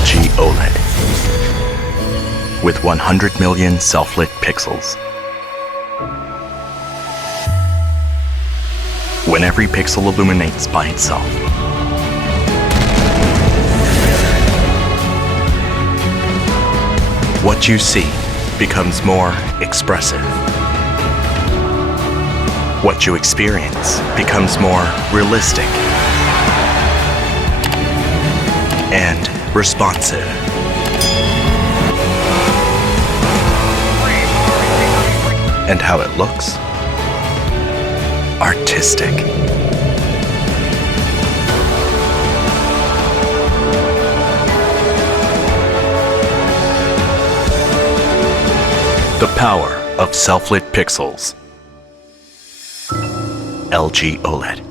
LG OLED with 100 million self-lit pixels. When every pixel illuminates by itself, what you see becomes more expressive. What you experience becomes more realistic and responsive. And how it looks? Artistic. The power of self-lit pixels. LG OLED.